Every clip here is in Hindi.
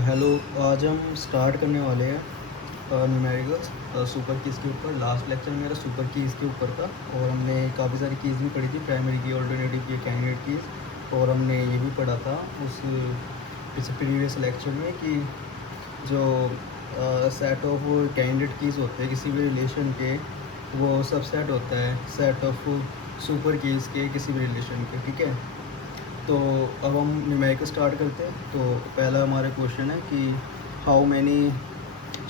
हेलो। आज हम स्टार्ट करने वाले हैं न्यूमेरिकल्स सुपर कीज़ के ऊपर। लास्ट लेक्चर मेरा सुपर कीज़ के ऊपर था और हमने काफ़ी सारी कीज़ भी पढ़ी थी, प्राइमरी की, ऑल्टरनेटिव की, कैंडिडेट कीज़। और हमने ये भी पढ़ा था उस इस प्रीवियस लेक्चर में कि जो सेट ऑफ कैंडिडेट कीज़ होते हैं किसी भी रिलेशन के, वो सबसेट होता है सेट ऑफ सुपर कीज़ के किसी भी रिलेशन के। ठीक है, तो अब हम न्यूमेरिकल स्टार्ट करते हैं। तो पहला हमारा क्वेश्चन है कि how many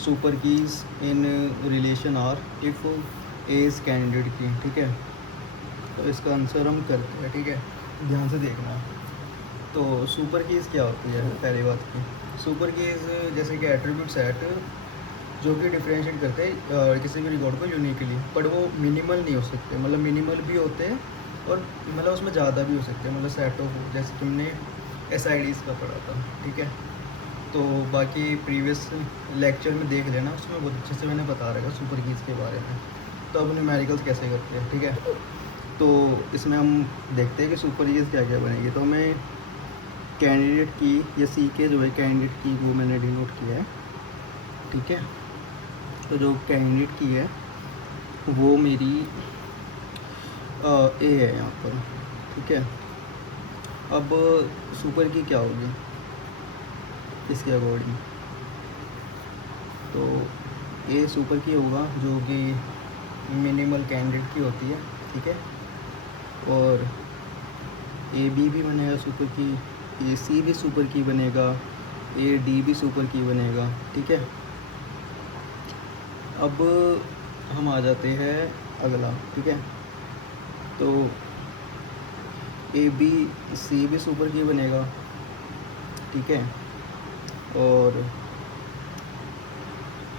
super keys in relation are if A is candidate key. ठीक है, तो इसका आंसर हम करते हैं। ठीक है, ध्यान से देखना। तो सुपर कीज़ क्या होती है? पहली बात की सुपर कीज़ जैसे कि एट्रीब्यूट सेट जो कि डिफरेंशिएट करते हैं किसी भी रिकॉर्ड को यूनिकली, बट वो मिनिमल नहीं हो सकते। मतलब मिनिमल भी होते हैं और मतलब उसमें ज़्यादा भी हो सकते हैं। मतलब सेट ऑफ, जैसे तुमने एस का पढ़ा था। ठीक है, तो बाकी प्रीवियस लेक्चर में देख लेना, उसमें बहुत अच्छे से मैंने बता रखा सुपर कीज़ के बारे में। तो अब न्यूमेरिकल्स कैसे करते हैं। ठीक है, तो इसमें हम देखते हैं कि सुपर कीज़ क्या क्या बनेगी। तो हमें कैंडिडेट की या सी के जो है कैंडिडेट की, वो मैंने डिनोट किया है। ठीक है, तो जो कैंडिडेट की है वो मेरी ए है यहाँ पर। ठीक है, अब सुपर की क्या होगी इसके अकॉर्डिंग, तो ए सुपर की होगा जो कि मिनिमल कैंडिडेट की होती है। ठीक है, और ए बी भी बनेगा सुपर की, ए सी भी सुपर की बनेगा, ए डी भी सुपर की बनेगा। ठीक है, अब हम आ जाते हैं अगला। ठीक है, तो ए बी सी भी सुपर की बनेगा। ठीक है, और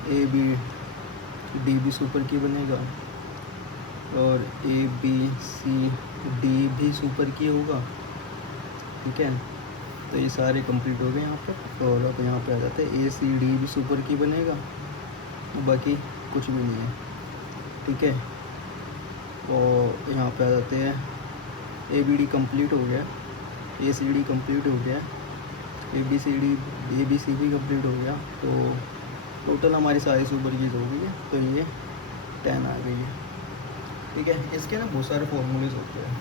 ए बी डी भी सुपर की बनेगा, और ए बी सी डी भी सुपर की होगा। ठीक है, तो ये सारे कंप्लीट हो गए यहाँ पर। और अब यहाँ पे आ जाते हैं ए सी डी भी सुपर की बनेगा, बाकी कुछ भी नहीं है। ठीक है, और यहाँ पे आ जाते हैं ए बी डी कम्प्लीट हो गया, ए सी डी कम्प्लीट हो गया, A B C D A B C भी कम्प्लीट हो गया। तो टोटल हमारी सारी सुपर कीज हो गई है, तो ये 10 आ गई है। ठीक है, इसके ना बहुत सारे फॉर्मूलेज होते हैं।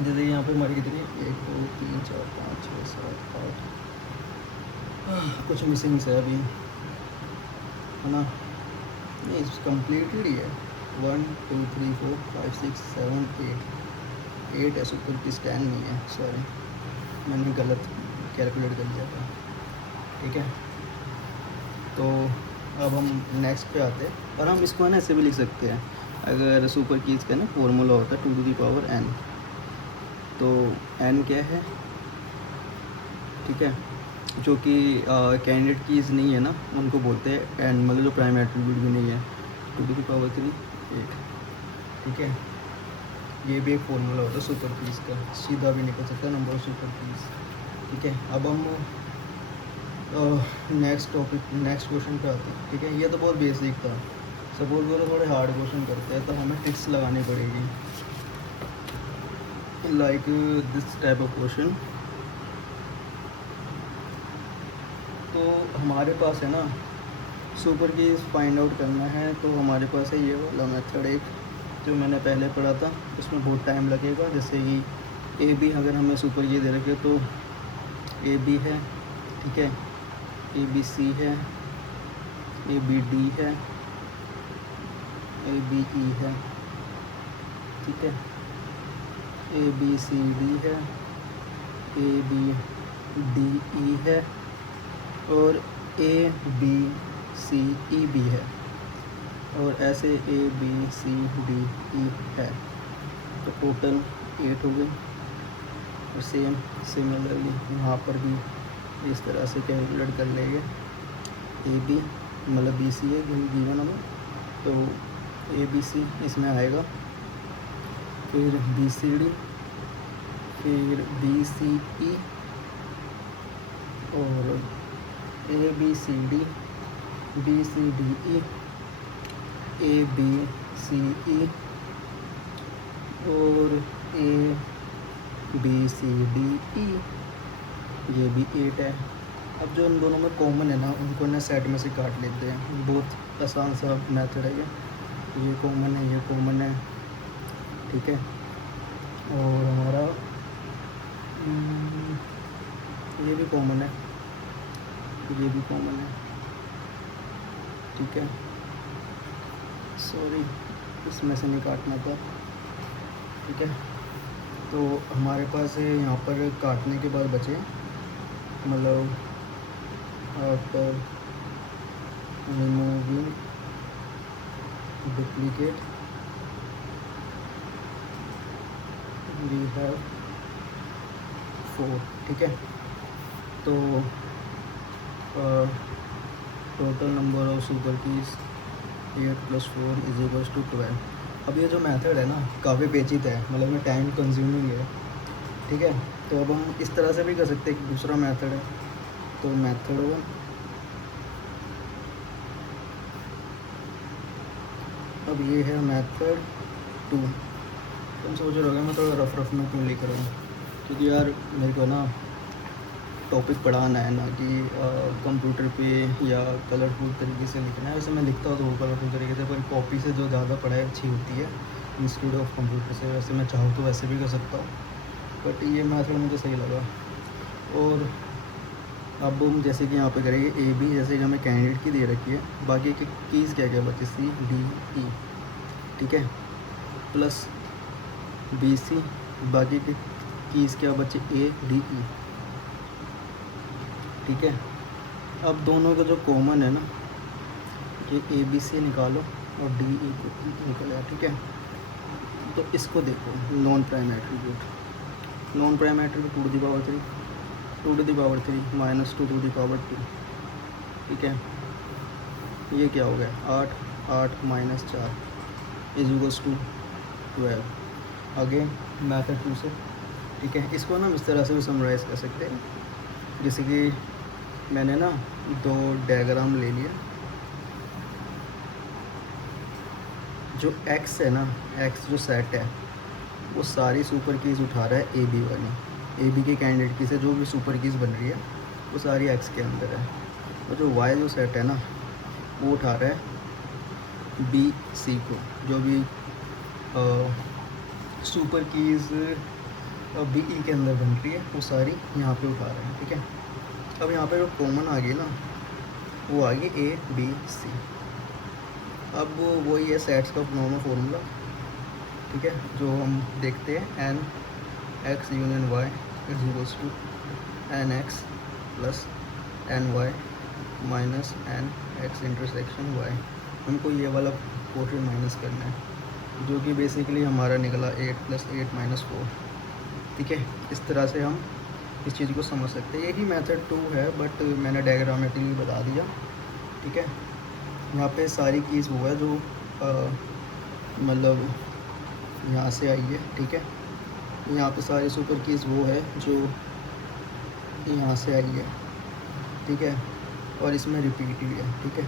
जैसे यहाँ पे हमारी कितनी, 1 2 3 4 5 6 7 8, कुछ मिसिंग है अभी, है ना? नहीं, कम्प्लीटेड ही है। 1 2 3 4 5 6 7 8 है सुपर की, 10 नहीं है, सॉरी मैंने गलत कैलकुलेट कर लिया था। ठीक है, तो अब हम नेक्स्ट पे आते हैं। और हम इसको है ना ऐसे भी लिख सकते हैं, अगर सुपर कीज़ का ना फॉर्मूला होता है 2 टू द पावर n। तो n क्या है? ठीक है, जो कि कैंडिडेट कीज़ नहीं है ना, उनको बोलते हैं n, मतलब जो प्राइम एट्रीब्यूट भी नहीं है, 2 टू द पावर 3 8। ठीक है, ये भी एक फॉर्मूला होता है सुपर कीज़ का, सीधा भी निकल सकता है नंबर ऑफ सुपर कीज़। ठीक है, अब हम नेक्स्ट टॉपिक, नेक्स्ट क्वेश्चन पे आते हैं। ठीक है, ये तो बहुत बेसिक था। सपोज वो थोड़े हार्ड क्वेश्चन करते हैं तो हमें ट्रिक्स लगानी पड़ेगी, like this type of question. तो हमारे पास है ना सुपर कीज फाइंड आउट करना है, तो हमारे पास है ये वाला मेथड एक, जो मैंने पहले पढ़ा था। उसमें बहुत टाइम लगेगा। जैसे कि ए बी अगर हमें सुपर की दे रखे, तो ए बी है, ठीक है, ए बी सी है, ए बी डी है, ए बी ई है, ठीक है, ए बी सी डी है, ए बी डी ई है, और ए बी सी ई भी है, और ऐसे ए बी सी डी ई है। तो टोटल 8 हो गई। और सेम सिमिलरली यहाँ पर भी इस तरह से कैलकुलेट कर लेंगे। ए बी मतलब बी सी है गिवन हमें, तो ए बी सी इसमें आएगा, फिर बी सी डी, फिर बी सी ई, और A B C D, B C D E, A B C E, और ए बी सी डी ई, ये भी 8 है। अब जो इन दोनों में कॉमन है ना, उनको ना सेट में से काट लेते हैं। बहुत आसान सा मेथड है ये कॉमन है, ये कॉमन है, ठीक है। और हमारा ये भी कॉमन है, ये भी कॉमन है, ठीक है। सॉरी, इसमें से नहीं काटना था, ठीक है। तो हमारे पास यहाँ पर काटने के बाद बचे, मतलब after removing duplicate we have 4, ठीक है। तो total number of super keys 8 + 4 = 12। अब ये जो मेथड है ना, काफ़ी पेचीदा है, मतलब में टाइम कंज्यूमिंग है, ठीक है। तो अब हम इस तरह से भी कर सकते हैं कि दूसरा मेथड है। तो मेथड 1, अब ये है मेथड 2। तुम सोच रहे होगे मैं थोड़ा रफ में क्यों लिख रहा हूँ, क्योंकि यार मेरे को ना टॉपिक पढ़ाना है ना कि कंप्यूटर पे या कलरफुल तरीके से लिखना है। वैसे मैं लिखता हूँ तो कलरफुल तरीके से, पर कॉपी से जो ज़्यादा पढ़ाई अच्छी होती है इंस्टीट्यूट ऑफ कंप्यूटर से। वैसे मैं चाहूँ तो वैसे भी कर सकता हूँ, बट ये मेथड मुझे सही लगा। और अब हम जैसे कि यहाँ पे करेंगे ए बी, जैसे कि हमें कैंडिडेट की दे रखी है, बाकी की कीज़ क्या क्या बची, सी डी ई, ठीक है, प्लस बी सी, बाकी की कीज़ क्या बचे, ए डी ई, ठीक है। अब दोनों का जो कॉमन है ना, ये ए बी सी निकालो और डी ई को निकल आया, ठीक है। तो इसको देखो, non prime attribute, non prime attribute 2 to the power 3, 2 to the power 3 minus 2 to the power 2, ठीक है। ये क्या हो गया, 8, 8 माइनस 4 = 12। अगेन मैथड 2 से, ठीक है। इसको ना इस तरह से भी समराइज़ कर सकते हैं, जैसे कि मैंने ना 2 डायग्राम ले लिया। जो एक्स है ना, एक्स जो सेट है वो सारी सुपर कीज़ उठा रहा है ए बी वाली, ए बी के कैंडिडेट की से जो भी सुपर कीज़ बन रही है वो सारी एक्स के अंदर है। और जो वाई जो सेट है ना, वो उठा रहा है बी सी को, जो भी सुपर कीज़ बी ई के अंदर बन रही है वो सारी यहाँ पे उठा रहे हैं, ठीक है। अब यहाँ पे जो कॉमन आ गई ना, वो आ गई ए बी सी। अब वही है सेट्स का नॉर्मल फार्मूला, ठीक है, जो हम देखते हैं, N X union Y = N X plus N Y minus N X intersection Y. हमको ये वाला पोर्शन माइनस करना है, जो कि बेसिकली हमारा निकला 8 + 8 - 4, ठीक है। इस तरह से हम इस चीज़ को समझ सकते हैं। यही मेथड 2 है, बट मैंने डायग्रामेटिकली बता दिया, ठीक है। यहाँ पे सारी कीज़ वो है जो मतलब यहाँ से आई है, ठीक है। यहाँ पे सारी सुपर कीज़ वो है जो यहाँ से आई है, ठीक है, और इसमें रिपीट हुई है, ठीक है।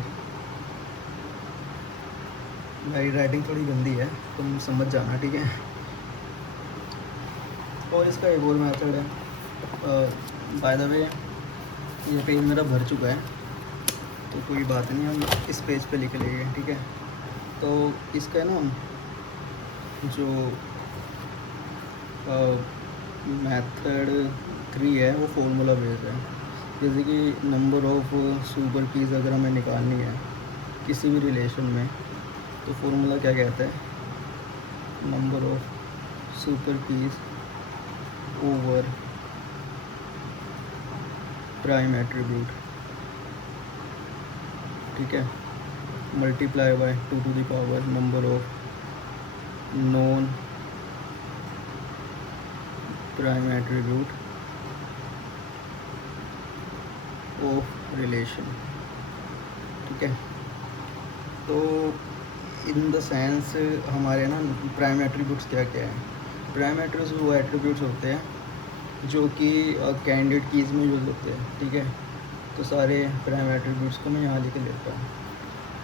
मेरी राइटिंग थोड़ी गंदी है, तुम समझ जाना, ठीक है। और इसका एक और मेथड है, बाय द वे ये पेज मेरा भर चुका है, तो कोई बात नहीं, हम इस पेज पे लिख लेंगे, ठीक है। तो इसका ना जो मेथड 3 है वो फार्मूला बेस्ड है। जैसे कि नंबर ऑफ सुपर कीज़ अगर हमें निकालनी है किसी भी रिलेशन में, तो फार्मूला क्या कहता है, number of super keys over prime attribute, ठीक है, multiply by 2 to the power number of non prime attribute of relation, ठीक है। तो इन द सेंस हमारे ना प्राइम एट्रीब्यूट्स क्या क्या है। प्राइम एट्रीब्यूट्स वो एट्रीब्यूट्स होते हैं जो कि कैंडिडेट कीज़ में यूज़ होते हैं, ठीक है। तो सारे प्राइम एट्रीब्यूट्स को मैं यहाँ लिख लेता हूँ।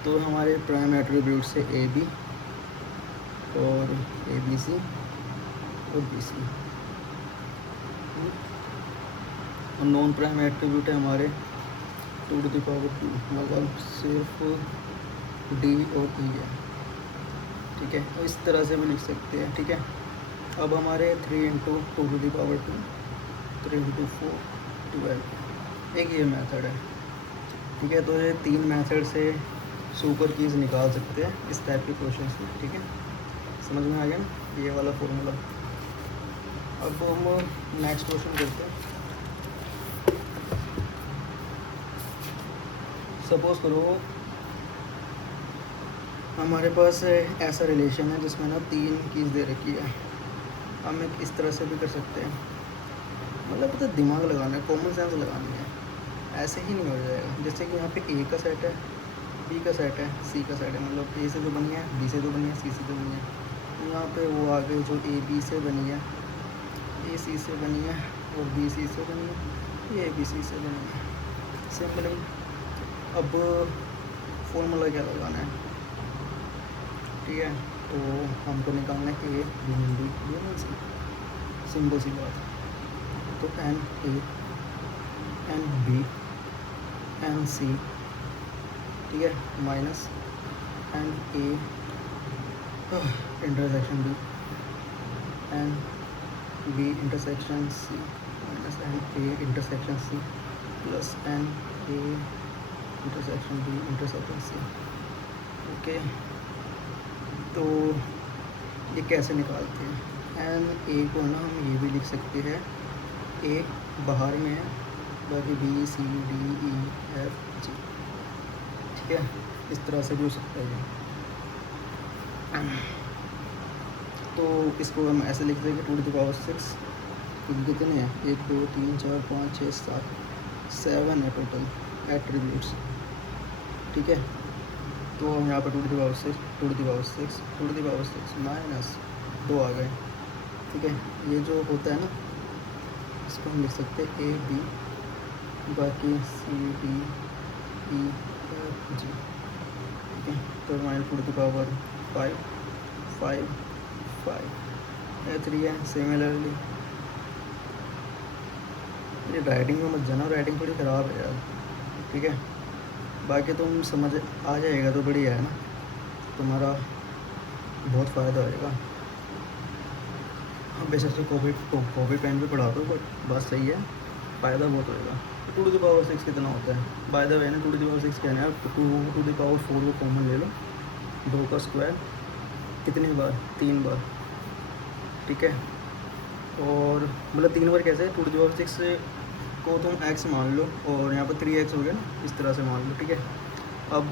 तो हमारे प्राइम एट्रीब्यूट्स है ए बी और ए बी सी और बी सी। और नॉन प्राइम एट्रीब्यूट है हमारे टू टू द पावर 2, मतलब सिर्फ डी और ई है, ठीक है। तो इस तरह से भी लिख सकते हैं, ठीक है। अब हमारे 3 into two to the power 2, 3 into 4 12, एक ये मेथड है, ठीक है। तो ये 3 मेथड से सुपर कीज़ निकाल सकते हैं इस टाइप के क्वेश्चन में, ठीक है। समझ में आ गया ना ये वाला फॉर्मूला। अब हम नेक्स्ट क्वेश्चन करते हैं। सपोज करो हमारे पास ऐसा रिलेशन है जिसमें ना 3 कीज़ दे रखी है। हम एक इस तरह से भी कर सकते हैं, मतलब पता दिमाग लगाना है, कॉमन सेंस लगानी है, ऐसे ही नहीं हो जाएगा। जैसे कि यहाँ पे ए का सेट है, बी का सेट है, सी का सेट है, मतलब ए से तो बनी है, बी से तो बनी है, सी से तो बनी है। यहाँ पे वो आ गए जो ए बी से बनी है, ए सी से बनी है, और बी सी से बनी है, ए बी सी से बनी है। सिंपल। अब फॉर्मूला क्या लगाना है, ठीक है। तो हमको निकालना है ए बी सी, सिंपल सी बात। तो N A N B N C, ठीक है, minus N A intersection B N B intersection C minus N A intersection C plus N A intersection B intersection C. Okay, तो ये कैसे निकालते हैं। एन ए को ना हम ये भी लिख सकते हैं, ए बाहर में है, बाकी B C D E F G, ठीक है। इस तरह से भी हो सकता है ये। तो इसको हम ऐसे लिख देंगे टू टू द पावर 6, कितने हैं 1 2 3 4 5 6 7 7 है टोटल एट्रीब्यूट्स, ठीक है। तो हम यहाँ पर two to the power 6 two to the power 6 two to the power 6 minus 2 आ गए, ठीक है। ये जो होता है ना इसको हम लिख सकते हैं ए बी, बाकी सी डी ई एफ जी, ठीक है। तो minus two to the power 5 5 5 3 है। सिमिलरली ये राइटिंग में मत जाना, राइटिंग थोड़ी ख़राब है यार, ठीक है। बाकी तुम समझ आ जाएगा तो बढ़िया है ना, तुम्हारा बहुत फ़ायदा होएगा। बेशक से कॉपी पेन भी पढ़ा दो, बट बात सही है, फ़ायदा बहुत होएगा। टू टू द पावर 6 कितना होता है, बाय द वे ना, टू टू द पावर 6 कहना है, टू टू द पावर 4 को कॉमन ले लो, 2 का स्क्वायर कितनी बार 3 बार, ठीक है। और मतलब 3 बार कैसे, टू टू द पावर 6 को तुम x मान लो और यहाँ पर 3x हो गया ना, इस तरह से मान लो, ठीक है। अब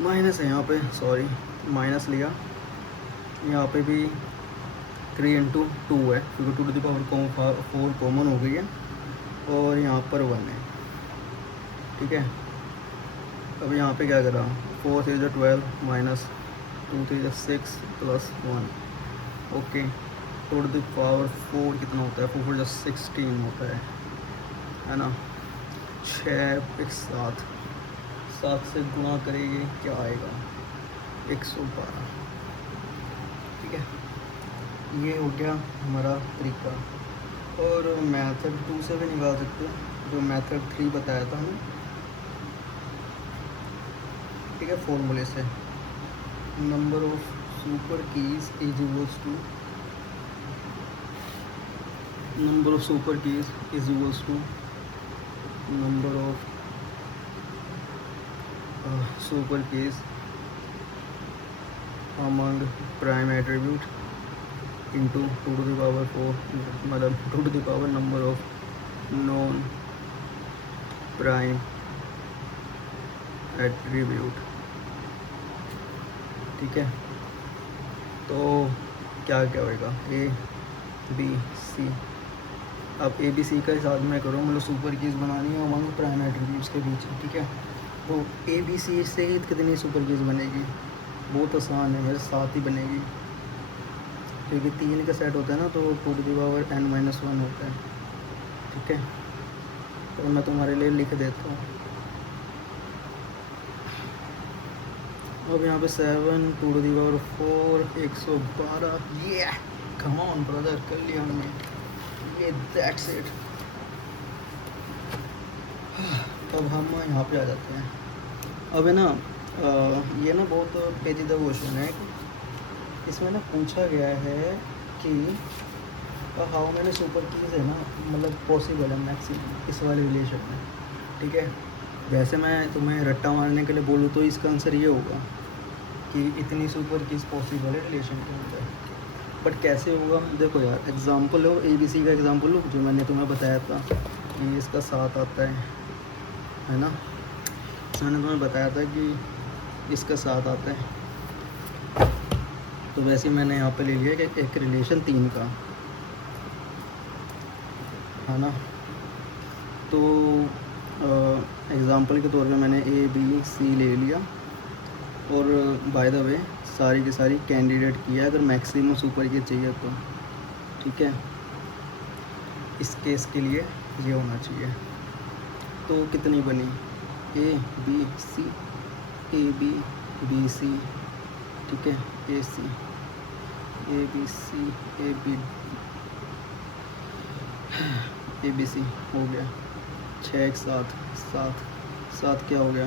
माइनस है यहाँ पे, सॉरी माइनस लिया, यहाँ पे भी 3 इंटू 2 है क्योंकि two to the power 4 common हो गई है, और यहाँ पर 1 है, ठीक है। अब यहाँ पे क्या करा, 4 3 12 minus 2 3 6 plus 1, okay. Two to the power 4 कितना होता है, 4 4 16 होता है ना। 6 एक 7 से गुणा करेंगे क्या आएगा, 112, ठीक है। ये हो गया हमारा तरीका। और मेथड 2 से भी निकाल सकते हैं, जो मेथड 3 बताया था हमें, ठीक है। फॉर्मूले से number of super keys is equals to number of super keys is equals to number of super keys among prime attribute into 2 to the power 4, मतलब 2 to the power number of non prime attribute, ठीक है। तो क्या क्या होएगा, ए बी सी। अब ए बी सी का हिसाब में करो, मतलब सुपर कीज़ बनानी है अमंग प्राइम एट्रीब्यूट्स के बीच, ठीक है। तो ए बी सी से ही कितनी सुपर कीज़ बनेगी, बहुत आसान है, मेरे साथ ही बनेगी, क्योंकि 3 का सेट होता है ना, तो to to the power n-1 होता है, ठीक है। तो मैं तुम्हारे लिए लिख देता हूँ। अब यहाँ पे 7 टू टू द पावर 4 112, ये कम ऑन ब्रदर, कर लिया हमने ये, दैट्स इट। अब हम यहाँ पे आ जाते हैं। अब है ना ये ना बहुत पेचीदा क्वेश्चन है कि इसमें ना पूछा गया है कि हाउ मैनी सुपर कीज़ है ना, मतलब पॉसिबल है मैक्सिमम इस वाले रिलेशन में। ठीक है, वैसे मैं तुम्हें रट्टा मारने के लिए बोलूँ तो इसका आंसर ये होगा कि इतनी सुपर कीज़ पॉसिबल है रिलेशन के अंदर। बट कैसे होगा, देखो यार, एग्जांपल हो ABC का एग्जांपल हो जो मैंने तुम्हें बताया था कि इसका 7 आता है ना, तो मैंने तुम्हें बताया था कि इसका 7 आता है। तो वैसे मैंने यहाँ पे ले लिया कि एक रिलेशन 3 का है ना। तो एग्ज़ाम्पल के तौर पे मैंने ABC ले लिया और बाय द वे सारी की सारी कैंडिडेट किया अगर मैक्सिमम सुपर की चाहिए तो। ठीक है, इस केस के लिए ये होना चाहिए। तो कितनी बनी, ABC AB BC, ठीक है, AC ABC ABC हो गया 6 एक 7 7 7 क्या हो गया,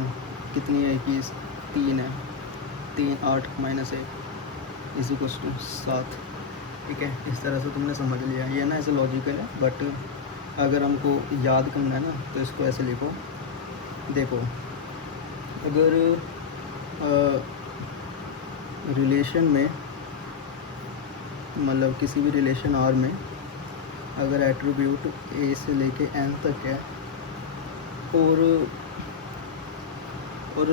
कितनी है, 21 3 है, 3 8 -1 इज इक्वल्स टू 7। ठीक है, इस तरह से तुमने समझ लिया। ये ना ऐसे लॉजिकल है, बट अगर हमको याद करना है ना तो इसको ऐसे लिखो। देखो, अगर रिलेशन में, मतलब किसी भी रिलेशन R में अगर एट्रीब्यूट A से लेके N तक है और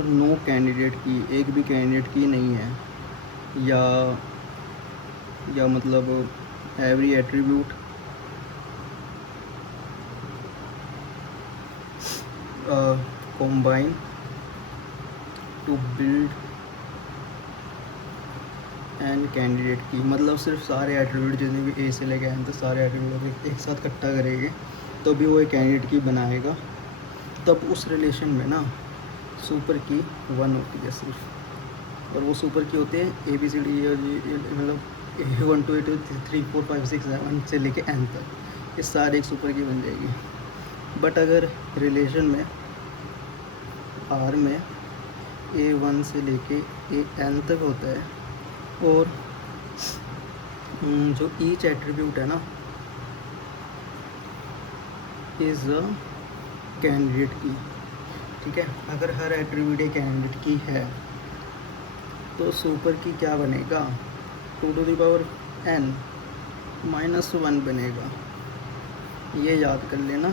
नो कैंडिडेट की, एक भी कैंडिडेट की नहीं है, या मतलब every attribute combine to build an candidate key, मतलब सिर्फ सारे एट्रीब्यूट जितने भी A से लेके N तक सारे एट्रीब्यूट एक साथ इकट्ठा करेंगे तो भी वो एक कैंडिडेट की बनाएगा। तब उस रिलेशन में ना सुपर की 1 होती है सिर्फ, और वो सुपर की होती है ABCD, मतलब 1 2 3 4 5 6 7 से लेके N तक, ये सारे एक सुपर की बन जाएगी। बट अगर रिलेशन में R में A1 से लेके AN तक होता है और जो ईच एट्रीब्यूट है ना इज़ अ कैंडिडेट की, ठीक है, अगर हर एट्रीब्यूट एक कैंडिडेट की है तो सुपर की क्या बनेगा, 2 to the power n -1 बनेगा। ये याद कर लेना,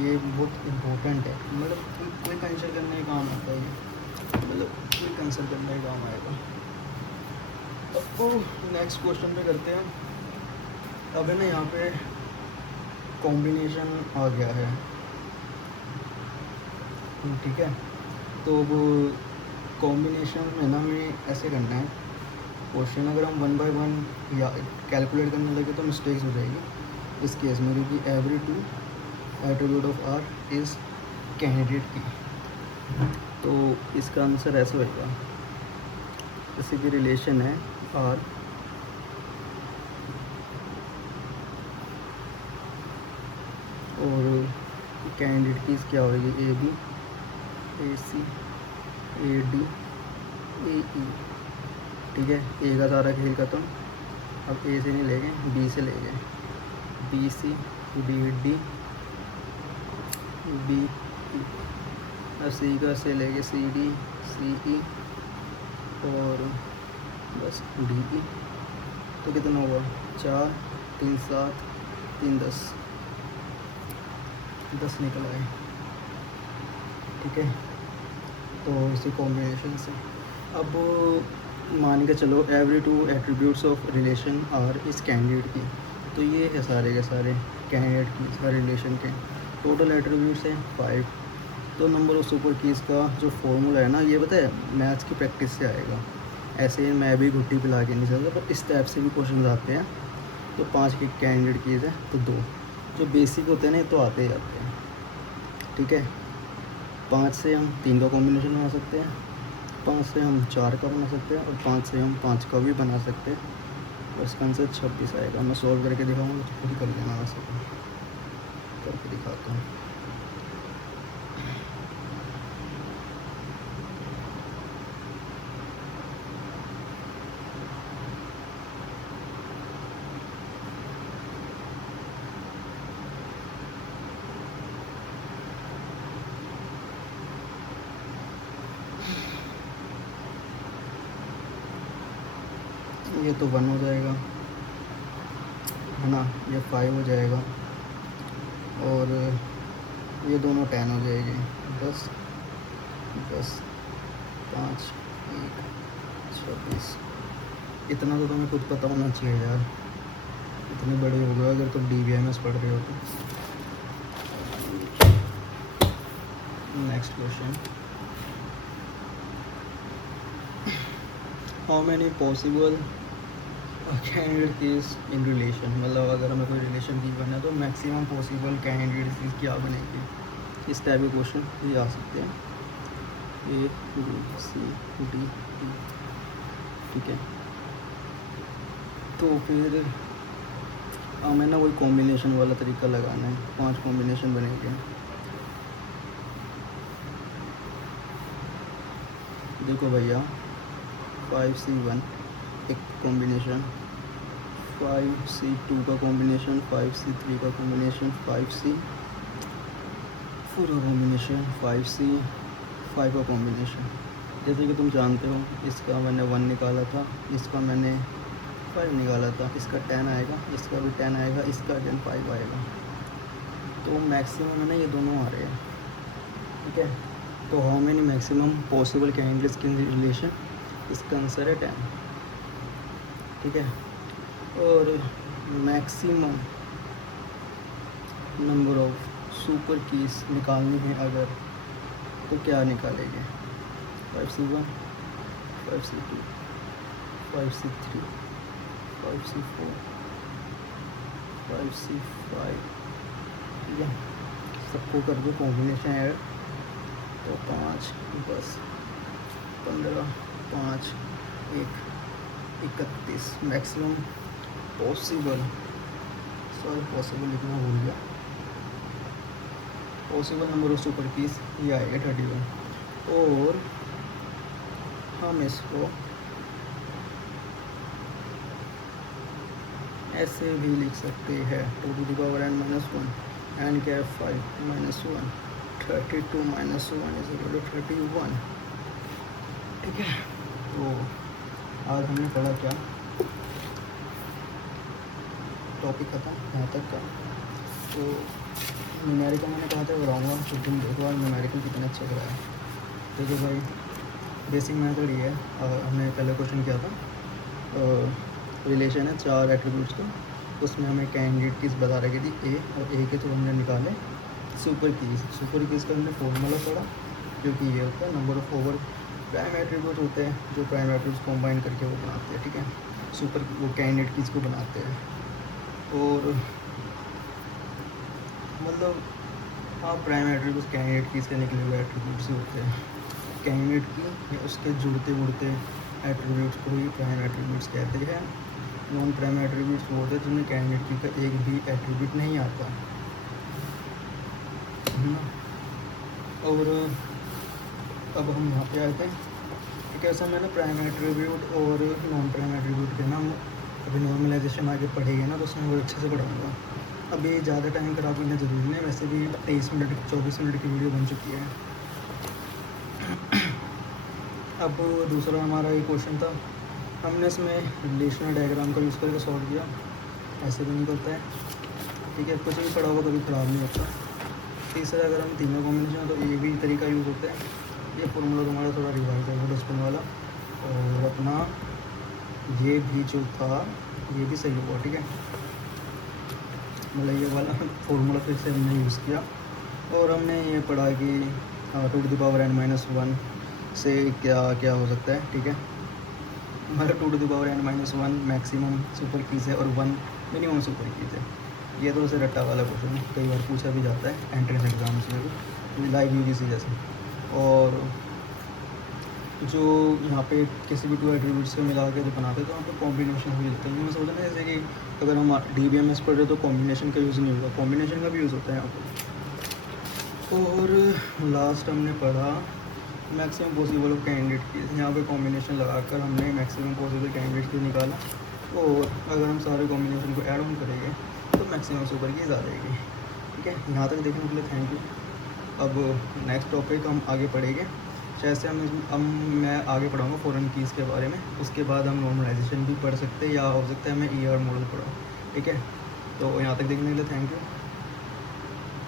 ये बहुत इम्पोर्टेंट है, मतलब कोई कंसिडर करने का काम आता है ये, मतलब कोई कंसिडर करने का काम आएगा। तो नेक्स्ट क्वेश्चन पे करते हैं। अब है ना यहाँ पे कॉम्बिनेशन आ गया है, ठीक है। तो वो कॉम्बिनेशन में ना हमें ऐसे करना है क्वेश्चन, अगर हम 1 by 1 या कैलकुलेट करने लगे तो मिस्टेक्स हो जाएगी इस केस में, क्योंकि every 2 attribute of R is candidate key. तो इसका आंसर ऐसा होगा, जैसे कि रिलेशन है R और कैंडिडेट की क्या होगी, AB AC AD AE, ठीक है। A का सारा खेल खत्म, अब A से नहीं ले गए, B से ले गए, BC BD BE, अब C का से ले गए CD CE और बस DE। तो कितना होगा, 4 3 7 3 10 निकल आए, ठीक है। तो इसी कॉम्बिनेशन से अब मान के चलो every 2 attributes of relation are is candidate key, तो ये है सारे के सारे कैंडिडेट की, सारे रिलेशन के टोटल एट्रीब्यूट्स हैं 5। तो नंबर ऑफ सुपर कीज़ का जो फॉर्मूला है ना, ये पता है मैथ्स की प्रैक्टिस से आएगा, ऐसे मैं भी घुट्टी पिला के नहीं चलता, पर इस टाइप से भी क्वेश्चन आते हैं। तो 5 की कैंडिडेट कीज़ है, तो 2 जो बेसिक होते हैं ना तो आते ही आते हैं, ठीक है। 5 से हम 3 का कॉम्बिनेशन बना सकते हैं, 5 से हम 4 का बना सकते हैं और 5 से हम 5 का भी बना सकते हैं। और इसका आंसर 26 आएगा। मैं सॉल्व करके दिखाऊंगा तो खुद कर लेना, वैसे करके दिखाता हूँ। ये तो 1 हो जाएगा है ना, ये 5 हो जाएगा और ये दोनों 10 हो जाएगी। 10 10 5 1 26। इतना तो तुम्हें खुद पता होना चाहिए यार, इतने बड़े हो गए अगर तुम DBMS पढ़ रहे हो तो। Next question, how many possible candidate case in relation, मतलब अगर हमें कोई रिलेशन की बनना है तो मैक्सिमम पॉसिबल कैंडिडेट केस क्या बनेगी। इस टाइप के क्वेश्चन ये आ सकते हैं, A B C D E, ठीक है। तो फिर हमें ना कोई कॉम्बिनेशन वाला तरीका लगाना है, 5 कॉम्बिनेशन बनेंगे। देखो भैया 5C1 एक कॉम्बिनेशन, 5C2 का कॉम्बिनेशन, 5C3 का कॉम्बिनेशन, 5C4 का कॉम्बिनेशन, 5C5 का कॉम्बिनेशन। जैसे कि तुम जानते हो इसका मैंने 1 निकाला था, इसका मैंने 5 निकाला था, इसका 10 आएगा, इसका भी 10 आएगा, इसका अगेन 5 आएगा। तो मैक्सिमम है ना ये दोनों आ रहे हैं, ठीक है। तो how many maximum possible candidates in relation, इसका आंसर है 10, ठीक है। और maximum number of super keys निकालनी है अगर, तो क्या निकालेंगे, 5C1 5C2 5C3 5C4 5C5, ठीक है। सबको कर दो कॉम्बिनेशन ऐड, तो 5 10 15 5 1 31 मैक्सिमम पॉसिबल, सॉरी पॉसिबल लिखना भूल गया, possible number of super keys ये आएगा 31। और हम इसको ऐसे भी लिख सकते हैं 2 to the power n minus 1 n cap 5 minus 1 32 minus 1 is equal to 31, ठीक है। तो आज हमने पढ़ा क्या, टॉपिक खत्म यहाँ तक का। तो न्यूमेरिकल मैंने कहा था बताऊँगा, तो तुम देखो आज न्यूमेरिकल कितना अच्छा करा है। देखो भाई बेसिक मेथड ये है, हमने पहले क्वेश्चन किया था, रिलेशन है 4 एट्रीब्यूट्स का, उसमें हमें कैंडिडेट कीज बता रखी थी ए, और ए के थ्रू हमने निकाले सुपर कीज। सुपर कीज का हमने फॉर्मूला पढ़ा, क्योंकि ये होता है number of over prime attribute होते हैं, जो प्राइम एट्रीब्यूट्स कंबाइन करके वो बनाते हैं, ठीक है, सुपर वो कैंडिडेट कीज को बनाते हैं। और मतलब हाँ प्राइम एट्रीब्यूट्स कैंडिडेट कीज के निकले हुए एट्रीब्यूट्स ही होते हैं, कैंडिडेट की या उसके जुड़ते जुड़ते एट्रीब्यूट्स को ही प्राइम एट्रीब्यूट्स कहते हैं। नॉन प्राइम एट्रीब्यूट्स वो होते हैं जिनमें कैंडिडेट की का एक भी एट्रीब्यूट नहीं आता, है ना। और अब हम यहाँ पे आते हैं कि कैसे मैंने प्राइम एट्रीब्यूट और नॉन प्राइम एट्रीब्यूट के नाम अभी नॉर्मलाइजेशन आगे पढ़ेंगे ना, तो उसमें वो अच्छे से पढ़ाऊँगा। अभी ज़्यादा टाइम खराब करना ज़रूरी नहीं, वैसे भी 23 मिनट 24 मिनट की वीडियो बन चुकी है। अब दूसरा हमारा ये क्वेश्चन था, हमने इसमें रिलेशनल डायग्राम का यूज़ करके सॉल्व किया, ऐसे भी निकलता है, ठीक है। कुछ भी पढ़ा होगा कभी ख़राब नहीं होता। तीसरा अगर हम तीनों कॉम्बिनेशन, तो ये भी तरीका यूज़ होता है। ये फॉर्मूला तुम्हारा थोड़ा रिवाइज है बचपन वाला, और अपना ये भी जो था ये भी सही हुआ, ठीक है। मतलब ये वाला फॉर्मूला फिर से हमने यूज़ किया, और हमने ये पढ़ा कि 2 to the power n minus 1 से क्या क्या हो सकता है, ठीक है। हमारा 2 to the power n minus 1 maximum super keys है और 1 मिनिमम सुपर कीज़ है। ये तो उसे रट्टा वाला क्वेश्चन कई बार पूछा भी जाता है एंट्रेंस एग्जाम्स में भी, लाइव UGC जैसे। और जो यहाँ पे किसी भी 2 एट्रीब्यूट्स से मिला के जो बनाते हैं तो वहाँ पे कॉम्बिनेशन भी होता है। मैं सोचा ना जैसे कि अगर हम DBMS पढ़ रहे तो कॉम्बिनेशन का यूज़ नहीं होगा, कॉम्बिनेशन का भी यूज़ होता है यहाँ पर। और लास्ट हमने पढ़ा मैक्सिमम पॉसिबल ऑफ कैंडिडेट की। यहाँ पे कॉम्बिनेशन लगाकर हमने मैक्सिमम पॉसिबल कैंडिडेट की निकाला, और अगर हम सारे कॉम्बिनेशन को ऐड ऑन करेंगे तो मैक्सिमम सुपर की आ जाएगी। ठीक है, यहाँ तक देखने के लिए थैंक यू। अब नेक्स्ट टॉपिक हम आगे पढ़ेंगे, शायद से हम मैं आगे पढ़ाऊँगा फॉरेन कीज़ के बारे में। उसके बाद हम नॉर्मलाइजेशन भी पढ़ सकते हैं, या हो सकता है मैं ईआर मॉडल पढ़ाऊँ। ठीक है, तो यहाँ तक देखने के लिए थैंक यू।